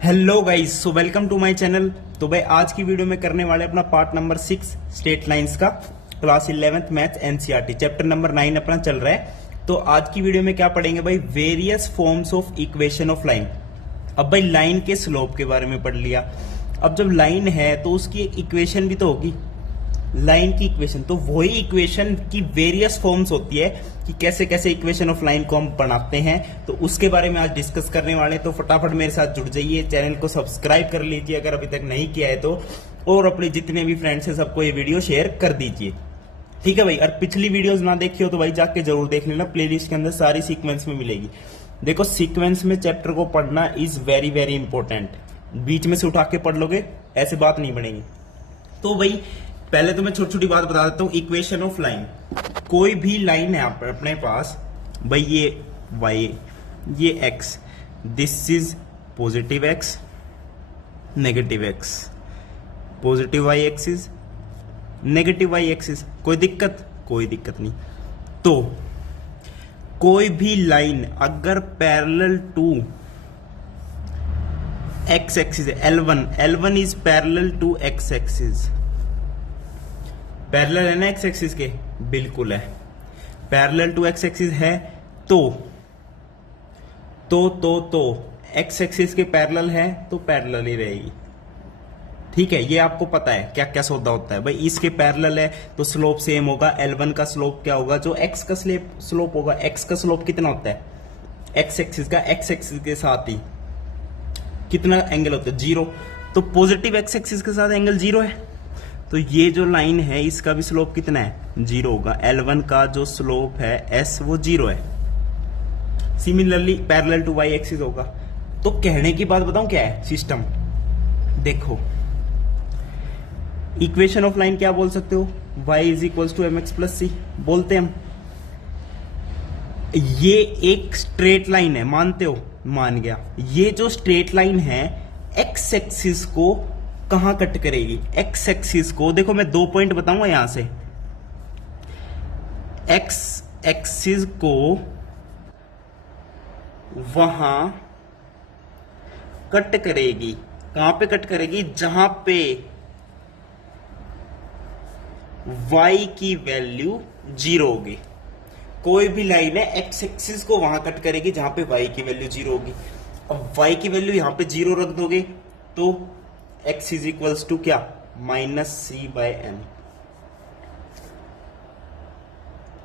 Hello guys, so welcome to my channel. तो भाई आज की वीडियो में करने वाले अपना पार्ट नंबर 6 स्टेट लाइंस का class 11th maths NCERT chapter number 9 अपना चल रहा है। तो आज की वीडियो में क्या पढ़ेंगे भाई, various forms of equation of line. अब भाई लाइन के स्लोप के बारे में पढ़ लिया। अब जब लाइन है तो उसकी एक इक्वेशन भी तो होगी, लाइन की इक्वेशन। तो वही इक्वेशन की वेरियस फॉर्म्स होती है कि कैसे कैसे इक्वेशन ऑफ लाइन को हम बनाते हैं, तो उसके बारे में आज डिस्कस करने वाले हैं। तो फटाफट मेरे साथ जुड़ जाइए, चैनल को सब्सक्राइब कर लीजिए अगर अभी तक नहीं किया है तो, और अपने जितने भी फ्रेंड्स हैं सबको ये वीडियो शेयर कर दीजिए, ठीक है भाई। और पिछली वीडियोस ना देखी हो तो भाई जाके जरूर देख लेना, प्लेलिस्ट के अंदर सारी सीक्वेंस में मिलेगी। देखो सीक्वेंस में चैप्टर को पढ़ना इज वेरी वेरी इंपॉर्टेंट। बीच में से उठा के पढ़ लोगे ऐसे बात नहीं बनेगी। तो भाई पहले तो मैं छोटी छोटी बात बता देता हूं। इक्वेशन ऑफ लाइन, कोई भी लाइन है अपने पास भाई, ये y, ये x, this is positive x, negative x, positive y axis, negative y axis. कोई दिक्कत? कोई दिक्कत नहीं। तो कोई भी लाइन अगर पैरेलल टू x एक्सिस है, L1 is parallel to x axis. Parallel है ना एक्स एक्सिस के? बिल्कुल है, पैरेलल टू एक्स एक्सिस है। तो एक्स एक्सिस के पैरेलल है तो पैरेलल ही रहेगी, ठीक है। ये आपको पता है क्या क्या सौदा होता है भाई। इसके पैरेलल है तो स्लोप सेम होगा। L1 का स्लोप क्या होगा? जो x का स्लोप होगा। x का स्लोप कितना होता है एक्स एक्सिस का? एक्स एक्सिस के साथ ही कितना एंगल होता है? 0। तो पॉजिटिव एक्स एक्सिस के साथ एंगल 0 है। तो ये जो लाइन है इसका भी स्लोप कितना है? 0 होगा। L1 का जो स्लोप है S वो 0 है। Similarly parallel to y axis होगा। तो कहने की बात बताऊं क्या है सिस्टम। देखो इक्वेशन ऑफ लाइन क्या बोल सकते हो? y is equals to mx plus c बोलते हैं हम। ये एक स्ट्रेट लाइन है, मानते हो? मान गया। ये जो स्ट्रेट लाइन है x एक्सिस को कहां कट करेगी? एक्स एक्सिस को देखो, मैं 2 पॉइंट बताऊंगा यहां से। एक्स एक्सिस को वहां कट करेगी। कहां पे कट करेगी? जहां पे y की वैल्यू 0 होगी। कोई भी लाइन है एक्स एक्सिस को वहां कट करेगी जहां पे y की वैल्यू 0 होगी। अब y की वैल्यू यहां पे 0 रख दोगे तो x इज इक्वल्स टू क्या? -c/m।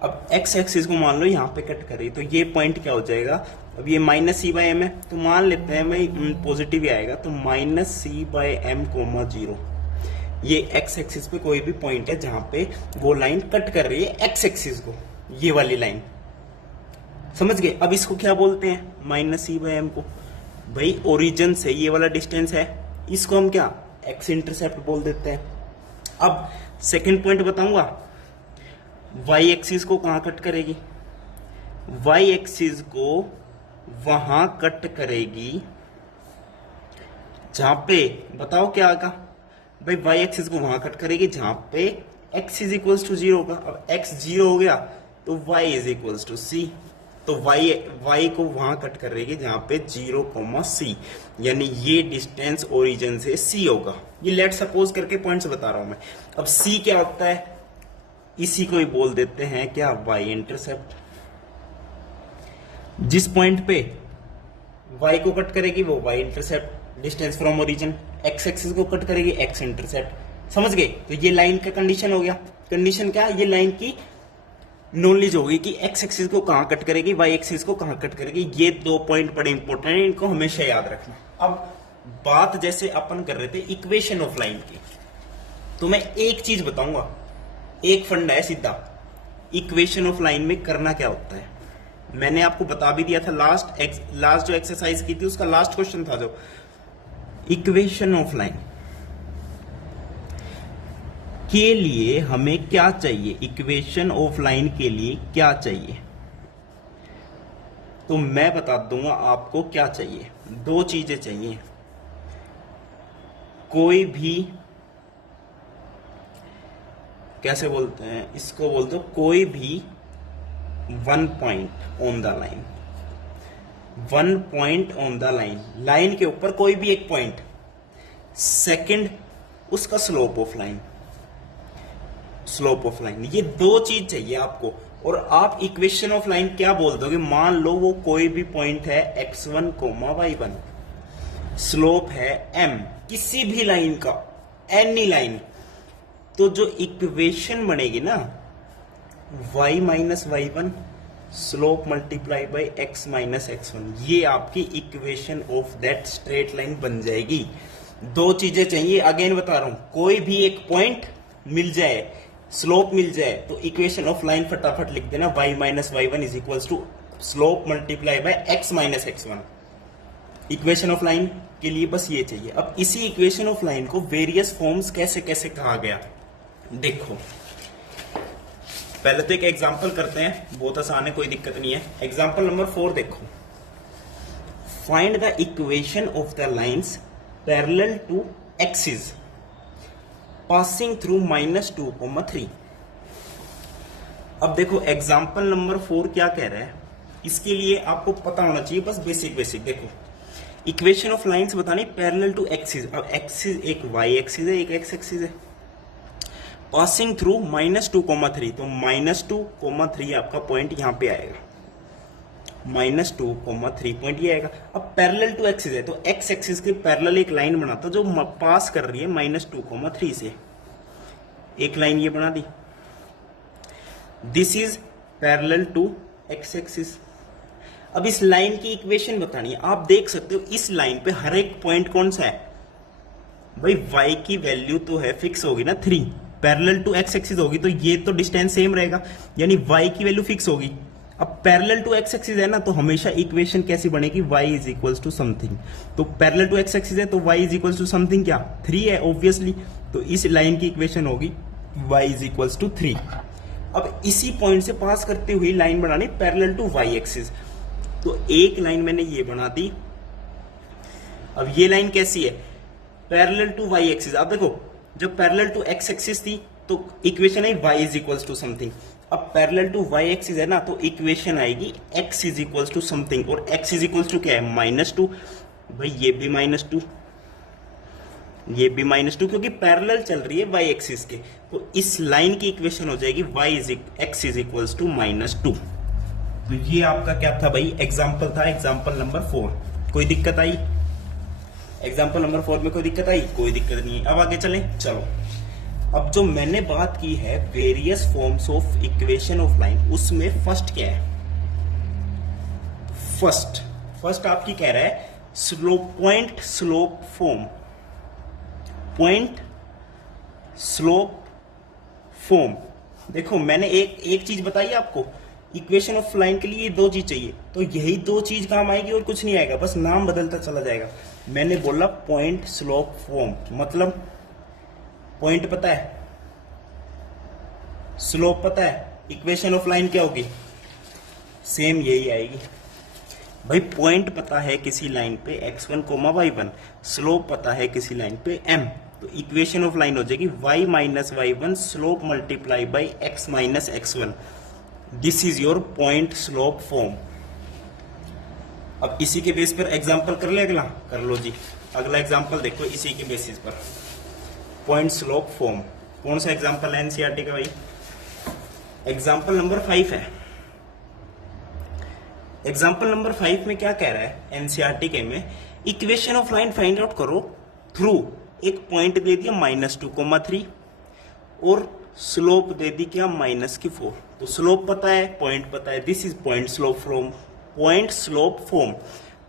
अब x एक्सिस को मान लो यहां पे कट करी तो ये पॉइंट क्या हो जाएगा? अब ये -c/m है तो मान लेते हैं भाई पॉजिटिव ही आएगा। तो -c/m, 0। ये x एक्सिस पे कोई भी पॉइंट है जहां पे वो लाइन कट कर रही है x एक्सिस को, ये वाली लाइन। समझ गए? अब इसको क्या बोलते हैं? -c/m को भाई ओरिजिन से ये वाला डिस्टेंस है, इसको हम क्या एक्स इंटरसेप्ट बोल देते हैं। अब सेकंड पॉइंट बताऊंगा, वाई एक्सिस को कहां कट करेगी? वाई एक्सिस को वहां कट करेगी जहां पे, बताओ क्या आएगा भाई? वाई एक्सिस को वहां कट करेगी जहां पे एक्स इज इक्वल्स टू 0 होगा। अब एक्स 0 हो गया तो वाई इज इक्वल्स टू सी। तो y को वहां कट करेगी जहां पे 0, c, यानी ये डिस्टेंस ओरिजिन से c होगा। ये लेट सपोज करके पॉइंट्स बता रहा हूं मैं। अब c क्या होता है? इसी को ही बोल देते हैं क्या? y intercept. जिस पॉइंट पे y को कट करेगी वो y intercept, distance from origin. x axis को कट करेगी x इंटरसेप्ट। समझ गए? तो ये लाइन का कंडीशन हो गया। कंडीशन क्या? ये लाइन की नॉलेज होगी कि एक्स एक्सिस को कहां कट करेगी, वाई एक्सिस को कहां कट करेगी। ये 2 पॉइंट बड़े इंपॉर्टेंट है, इनको हमेशा याद रखना। अब बात जैसे अपन कर रहे थे इक्वेशन ऑफ लाइन की, तो मैं एक चीज बताऊंगा, एक फंडा है सीधा। इक्वेशन ऑफ लाइन में करना क्या होता है मैंने आपको बता भी दिया था। लास्ट जो एक्सरसाइज की थी उसका लास्ट क्वेश्चन था जो इक्वेशन ऑफ लाइन के लिए हमें क्या चाहिए, इक्वेशन ऑफ लाइन के लिए क्या चाहिए, तो मैं बता दूंगा आपको क्या चाहिए। 2 चीजें चाहिए। कोई भी, कैसे बोलते हैं इसको, बोलते कोई भी 1 point on the line, one point on the line, line के ऊपर कोई भी एक पॉइंट। सेकंड उसका slope of line, slope of line, ये दो चीज चाहिए आपको। और आप इक्वेशन ऑफ लाइन क्या बोल दोगे? मान लो वो कोई भी पॉइंट है x1, y1, स्लोप है m, किसी भी लाइन का, एनी लाइन, तो जो इक्वेशन बनेगी ना y minus y1 slope multiply by x minus x1, ये आपकी equation of that straight line बन जाएगी। दो चीजें चाहिए, अगेन बता रहा हूं, कोई भी एक पॉइंट मिल जाए, स्लोप मिल जाए, तो इक्वेशन ऑफ लाइन फटाफट लिख देना y minus y1 is equals to slope multiply by x minus x1। Equation of line के लिए बस ये चाहिए। अब इसी इक्वेशन ऑफ लाइन को वेरियस फॉर्म्स कैसे कैसे कहा गया, देखो पहले तो एक एग्जांपल करते हैं, बहुत आसान है, कोई दिक्कत नहीं है। एग्जांपल नंबर 4 देखो, find the equation of the lines parallel to axis passing through -2, 3। अब देखो एग्जांपल नंबर 4 क्या कह रहा है, इसके लिए आपको पता होना चाहिए बस बेसिक। देखो इक्वेशन ऑफ लाइंस बतानी पैरेलल टू एक्सिस। अब एक्सिस एक y एक्सिस है, एक x एक्सिस है, पासिंग थ्रू -2, 3, तो -2, 3 आपका पॉइंट यहां पे आएगा, -2, 3 पॉइंट ये आएगा। अब पैरेलल टू एक्सिस है तो x एक्सिस के पैरेलल एक लाइन बनाता जो पास कर रही है -2, 3 से, एक लाइन ये बना दी। This is parallel to x axis. अब इस लाइन की इक्वेशन बतानी है। आप देख सकते हो इस लाइन पे हर एक पॉइंट कौन सा है भाई, y की वैल्यू तो है फिक्स होगी ना 3, पैरेलल टू x एक्सिस होगी तो ये तो डिस्टेंस सेम रहेगा, यानी y की वैल्यू फिक्स होगी। अब पैरेलल टू x एक्सिस है ना, तो हमेशा इक्वेशन कैसी बनेगी, y is equals to something. तो पैरेलल टू x एक्सिस है तो y is equals to something क्या, 3 है ऑब्वियसली, तो इस लाइन की इक्वेशन होगी y इज इक्वल्स टू 3। अब इसी पॉइंट से पास करते हुए लाइन बनानी पैरेलल टू y एक्सिस, तो एक लाइन मैंने ये बना दी। अब ये लाइन कैसी है, पैरेलल टू y एक्सिस। अब देखो जब पैरेलल टू x एक्सिस थी तो इक्वेशन है y is equals to something. अब पैरेलल टू y एक्सिस है ना, तो इक्वेशन आएगी x is equals to something, और x इज इक्वल्स टू क्या है, -2। भाई ये भी -2, ये भी -2, क्योंकि पैरेलल चल रही है y एक्सिस के, तो इस लाइन की इक्वेशन हो जाएगी x इज इक्वल्स टू -2। तो ये आपका क्या था भाई, एग्जाम्पल था, एग्जाम्पल नंबर 4। कोई दिक्कत आई एग्जाम्पल नंबर 4 में? कोई दिक्कत आई? कोई दिक्कत नहीं है। अब आगे चलें, चलो। अब जो मैंने बात की है various forms of equation of line, उसमें फर्स्ट क्या है, फर्स्ट आपकी कह रहा है slope, point slope form, point slope form. देखो मैंने एक चीज बताई आपको, इक्वेशन ऑफ लाइन के लिए ये दो चीज चाहिए, तो यही दो चीज काम आएगी और कुछ नहीं आएगा, बस नाम बदलता चला जाएगा। मैंने बोला पॉइंट स्लोप फॉर्म, मतलब पॉइंट पता है, स्लोप पता है, इक्वेशन ऑफ लाइन क्या होगी, सेम यही आएगी। भाई पॉइंट पता है किसी लाइन पे x1, y1, स्लोप पता है किसी लाइन पे m, तो इक्वेशन ऑफ लाइन हो जाएगी y minus y1 slope multiply by x minus x1। This is your point slope form. अब इसी के बेस पर एग्जांपल कर ले, अगला कर लो जी। अगला एग्जांपल देखो इसी के बेसिस पर, पॉइंट स्लोप फॉर्म। कौन सा एग्जांपल है एनसीईआरटी का भाई? एग्जांपल नंबर 5 है। एग्जांपल नंबर 5 में क्या कह रहा है एनसीईआरटी के में, equation of line find out करो थ्रू, एक पॉइंट दे दिया -2, 3 और स्लोप दे दी क्या -4। तो स्लोप पता है, पॉइंट पता है, this is point slope form, point slope form.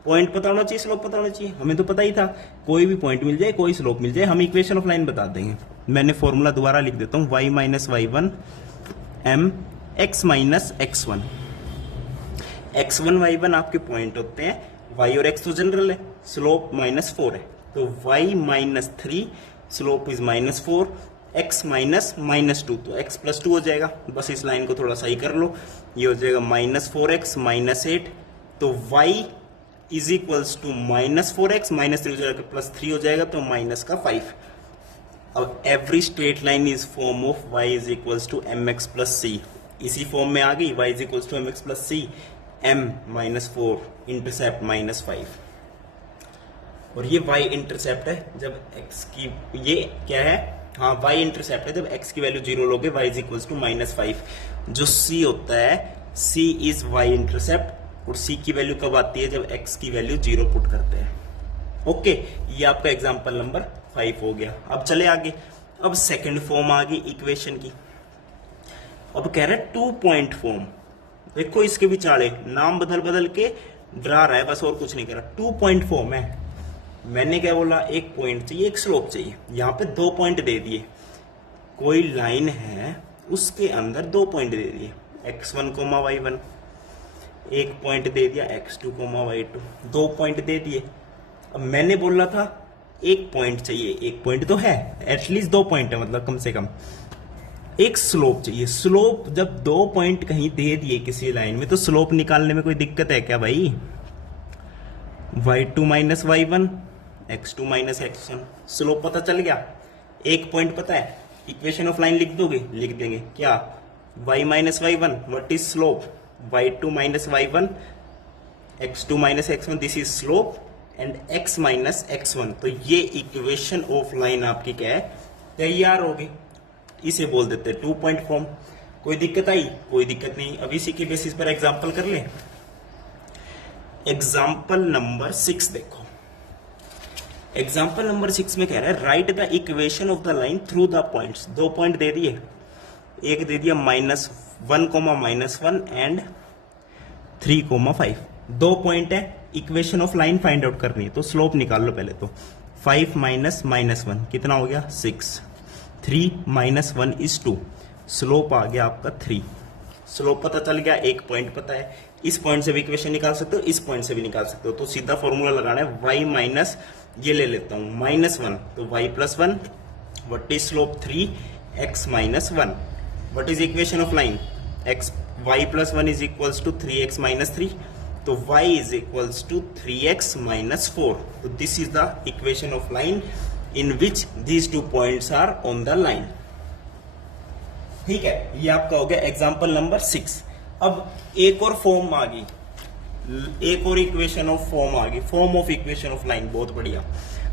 Point पता होना चाहिए, स्लोप पता होना चाहिए, हमें तो पता ही था, कोई भी पॉइंट मिल जाए, कोई स्लोप मिल जाए, हम इक्वेशन ऑफ लाइन बता देंगे। मैंने फॉर्मूला दोबारा लिख देता हूं, y minus y1 m x minus x1। x1 y1 आपके पॉइंट होते हैं, y और x तो जनरल है, स्लोप -4 है, तो y minus 3 slope is -4, x minus -2, तो x प्लस 2 हो जाएगा। बस इस लाइन को थोड़ा सही कर लो, ये हो जाएगा -4x -8, तो y is equals to -4x -3 हो जाएगा, +3 हो जाएगा, तो -5। अब every straight line is form of y is equals to mx plus c। इसी फॉर्म में आ गई, y is equals to mx plus c, m minus 4 intercept minus 5, और ये y इंटरसेप्ट है जब x की, ये क्या है, हाँ y इंटरसेप्ट है जब x की वैल्यू 0 लोगे, y is equals to minus 5। जो c होता है, c इज y इंटरसेप्ट, और c की वैल्यू कब आती है, जब x की वैल्यू 0 पुट करते हैं। ओके, ये आपका एग्जांपल नंबर 5 हो गया। अब चले आगे, अब सेकंड फॉर्म आ गई इक्वेशन की। अब कह रहा है 2 पॉइंट फॉर्म। देखो इसके विचारे नाम बदल बदल के डरा रहा है, बस और कुछ नहीं कर रहा। 2 पॉइंट फॉर्म है। मैंने क्या बोला, एक पॉइंट चाहिए, एक स्लोप चाहिए। यहाँ पे 2 पॉइंट दे दिए, कोई लाइन है उसके अंदर 2 पॉइंट दे दिए, x1, y1, एक पॉइंट दे दिया x2, y2, 2 पॉइंट दे दिए। अब मैंने बोला था एक पॉइंट चाहिए, एक पॉइंट तो है, एटलीस्ट 2 पॉइंट है, मतलब कम से कम एक स्लोप चाहिए। स्लोप जब 2 पॉइंट कहीं दे दिए किसी लाइन में, तो स्लोप निकालने में कोई दिक्कत है क्या भाई? y2 minus y1, x2 minus x1, slope पता चल गया। एक पॉइंट पता है, इक्वेशन ऑफ लाइन लिख दोगे, लिख देंगे क्या, y minus y1, what is slope, y2 minus y1, x2 minus x1, this is slope, and x minus x1। तो ये इक्वेशन ऑफ लाइन आपकी क्या है, तैयार होगी। इसे बोल देते हैं 2 पॉइंट फॉर्म। कोई दिक्कत आई? कोई दिक्कत नहीं। अब इसी के बेसिस पर एग्जांपल कर ले। एग्जांपल नंबर 6 देखो। एग्जांपल नंबर 6 में कह रहा है write the equation of the line through the points. 2 point दे दिए, एक दे दिया -1, एंड 3, 5। 2 पॉइंट है, equation of line find out करनी है, तो स्लोप निकाल लो पहले। तो 5 माइनस -1 कितना हो गया, 6। 3 माइनस 1 इज 2, स्लोप आ गया आपका 3। स्लोप पता चल गया, एक पॉइंट पता है। इस पॉइंट से भी इक्वेशन निकाल सकते हो, इस पॉइंट से भी निकाल सकते हो। तो सीधा फॉर्मूला लगाना है, y माइनस, ये ले लेता हूं -1, तो y plus 1, what is slope 3, x minus 1। What is equation of line, x, y plus 1 is equals to 3x minus 3, तो y is equals to 3x minus 4। तो this is the equation of line in which these 2 points are on the line। ठीक है, ये आपका हो गया example number 6। अब एक और फॉर्म आ गई, एक और इक्वेशन ऑफ फॉर्म आ गई, form of equation of line, बहुत बढ़िया।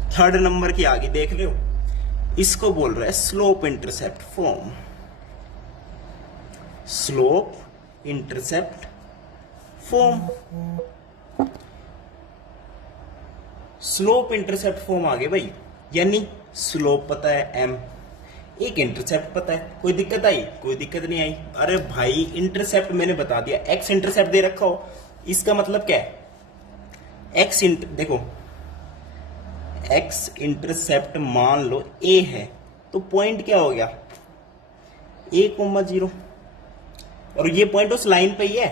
3rd नंबर की आ गई, देख रहे हो, इसको बोल रहा है slope intercept form. Slope intercept form, slope intercept form आ गए भाई। यानी स्लोप पता है m, एक इंटरसेप्ट पता है। कोई दिक्कत आई? कोई दिक्कत नहीं आई। अरे भाई इंटरसेप्ट मैंने बता दिया, x इंटरसेप्ट दे रखा हो, इसका मतलब क्या है, देखो x इंटरसेप्ट मान लो a है, तो पॉइंट क्या हो गया, a, 0, और ये पॉइंट उस लाइन पे ही है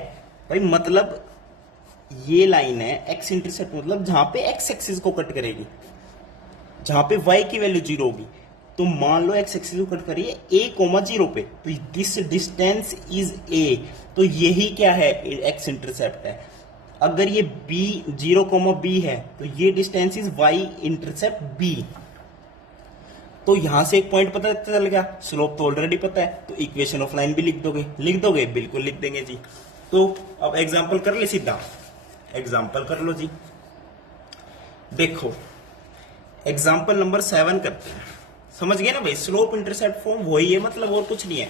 भाई। मतलब ये लाइन है x इंटरसेप्ट, मतलब जहां पे x एक्सिस को कट करेगी, जहां पे y की वैल्यू 0 होगी। तो मान लो x एक्सिस को कट करिए a, 0 पे, तो दिस डिस्टेंस इज a, तो यही क्या है, x इंटरसेप्ट है। अगर ये b 0, b है, तो ये distance is y intercept b। तो यहां से एक पॉइंट पता चल गया, स्लोप तो ऑलरेडी पता है, तो इक्वेशन ऑफ लाइन भी लिख दोगे, लिख दोगे, बिल्कुल लिख देंगे जी। तो अब एग्जांपल कर ले, सीधा एग्जांपल कर लो जी। देखो एग्जाम्पल नंबर 7 करते हैं, समझ गए ना भाई, स्लोप इंटरसेप्ट फॉर्म वही है, मतलब और कुछ नहीं है।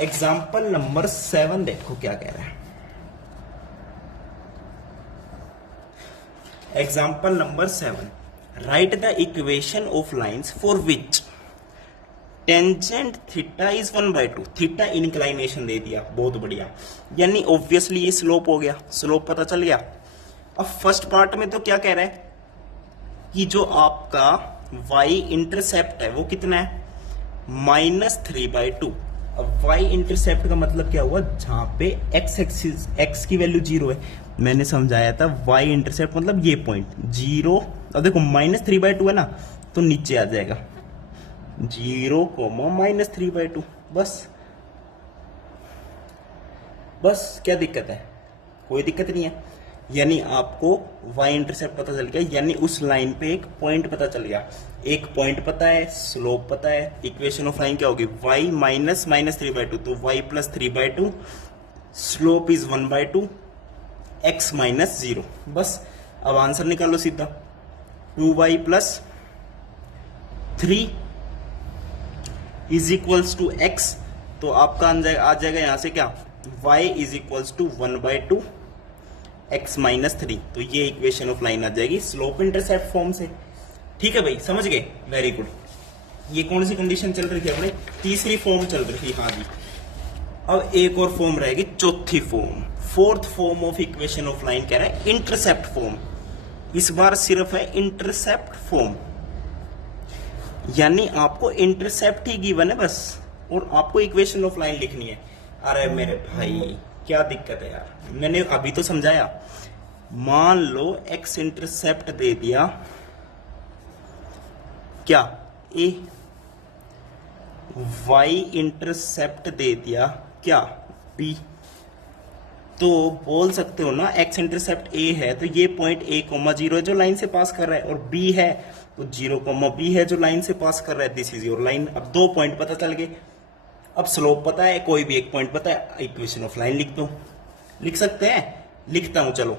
एग्जाम्पल नंबर 7 देखो क्या कह रहा है। Example number 7, write the equation of lines for which tangent theta is 1/2। Theta inclination दे दिया, बहुत बढ़िया। यानी ऑब्वियसली ये स्लोप हो गया, स्लोप पता चल गया। अब फर्स्ट पार्ट में तो क्या कह रहा है कि जो आपका y इंटरसेप्ट है वो कितना है, -3/2। अब y इंटरसेप्ट का मतलब क्या हुआ, जहां पे x एक्सिस, x की वैल्यू 0 है। मैंने समझाया था y इंटरसेप्ट मतलब ये पॉइंट 0। अब देखो -3/2 है ना, तो नीचे आ जाएगा 0, -3/2। बस क्या दिक्कत है, कोई दिक्कत नहीं है। यानी आपको y इंटरसेप्ट पता चल गया, यानी उस लाइन पे एक पॉइंट पता चल गया, एक पॉइंट पता है, स्लोप पता है। इक्वेशन ऑफ लाइन क्या होगी, y -3/2, तो y + 3/2, slope is 1/2, x minus 0। बस अब आंसर निकालो सीधा, 2y plus 3 is equals to x। तो आपका आ जाएगा यहां से क्या, y is equals to 1/2 x minus 3। तो ये इक्वेशन ऑफ लाइन आ जाएगी स्लोप इंटरसेप्ट फॉर्म से। ठीक है भाई, समझ गए, वेरी गुड। ये कौन सी कंडीशन चल रही थी अपने, तीसरी फॉर्म चल रही थी, हाँ जी। अब एक और फॉर्म रहेगी, चौथी form, fourth form of equation of line कह रहा है इंटरसेप्ट फॉर्म। इस बार सिर्फ है इंटरसेप्ट फॉर्म, यानी आपको इंटरसेप्ट ही गिवन है बस, और आपको इक्वेशन ऑफ लाइन लिखनी है। अरे मेरे भाई क्या दिक्कत है यार, मैंने अभी तो समझाया। मान लो एक्स इंटरसेप्ट दे दिया क्या ए, वाई इंटरसेप्ट दे दिया क्या बी। तो बोल सकते हो ना एक्स इंटरसेप्ट ए है तो ये पॉइंट a,0 है जो लाइन से पास कर रहा है, और बी है तो 0,b है जो लाइन से पास कर रहा है। This is your line. अब 2 पॉइंट पता चल गए। अब स्लोप पता है, कोई भी एक पॉइंट पता है, इक्वेशन ऑफ लाइन लिख दो। लिख सकते हैं, लिखता हूं चलो।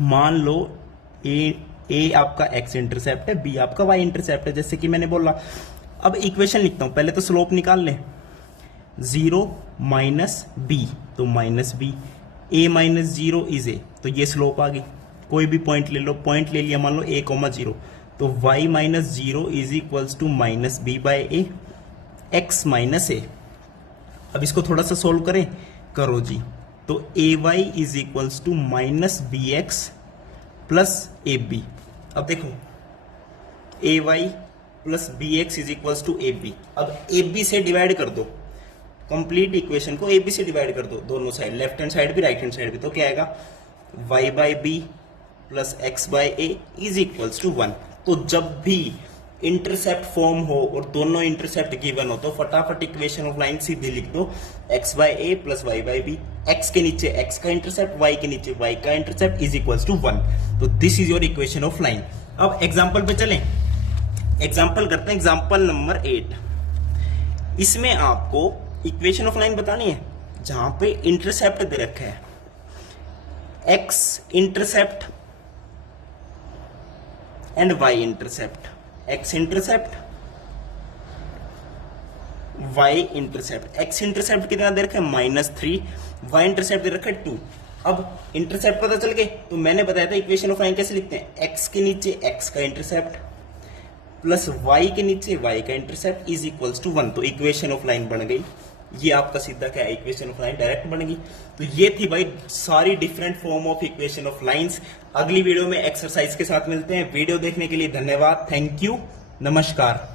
मान लो ए आपका एक्स इंटरसेप्ट है, बी आपका वाई इंटरसेप्ट है, जैसे कि मैंने बोला। अब इक्वेशन लिखता हूं, पहले तो स्लोप निकाल ले। 0 माइनस बी तो minus B, A minus 0 is A, तो ये स्लोप आ गई। कोई भी पॉइंट ले लो, पॉइंट ले लिया मान लो a,0, तो y minus 0 is equals to minus b by a, x minus a. अब इसको थोड़ा सा सोल्व करें, करो जी। तो a y is equals to minus b x plus a b. अब देखो a y plus b x is equals to a b. अब ए बी से डिवाइड कर दो, कंप्लीट इक्वेशन को ए बी से डिवाइड कर दो, दोनों साइड, लेफ्ट हैंड साइड भी राइट हैंड साइड भी। तो क्या आएगा, y by B plus x by A is equals to 1। तो जब भी इंटरसेप्ट फॉर्म हो और दोनों इंटरसेप्ट गिवन हो तो फटाफट इक्वेशन ऑफ लाइन सीधी लिख दो, x by A plus y by B, x के नीचे x का इंटरसेप्ट, y के नीचे y का इंटरसेप्ट इज इक्वल्स टू 1। तो this is your equation of line. अब एग्जाम्पल पे चलें, एग्जाम्पल करते हैं, एग्जाम्पल नंबर 8। इसमें आपको इक्वेशन ऑफ लाइन बतानी है जहां पे इंटरसेप्ट दे रखा है, x intercept and y intercept, x intercept y intercept. x intercept कितना दे रखा है, -3, y इंटरसेप्ट दे रखा है 2। अब इंटरसेप्ट पता चल गए, तो मैंने बताया था इक्वेशन ऑफ लाइन कैसे लिखते हैं, x के नीचे x का इंटरसेप्ट प्लस y के नीचे y का इंटरसेप्ट इज इक्वल्स टू 1। तो इक्वेशन ऑफ लाइन बन गई। ये आपका सीधा क्या है, इक्वेशन ऑफ लाइन डायरेक्ट बनेगी। तो ये थी भाई सारी different form of equation of lines. अगली वीडियो में एक्सरसाइज के साथ मिलते हैं। वीडियो देखने के लिए धन्यवाद, थैंक यू, नमस्कार।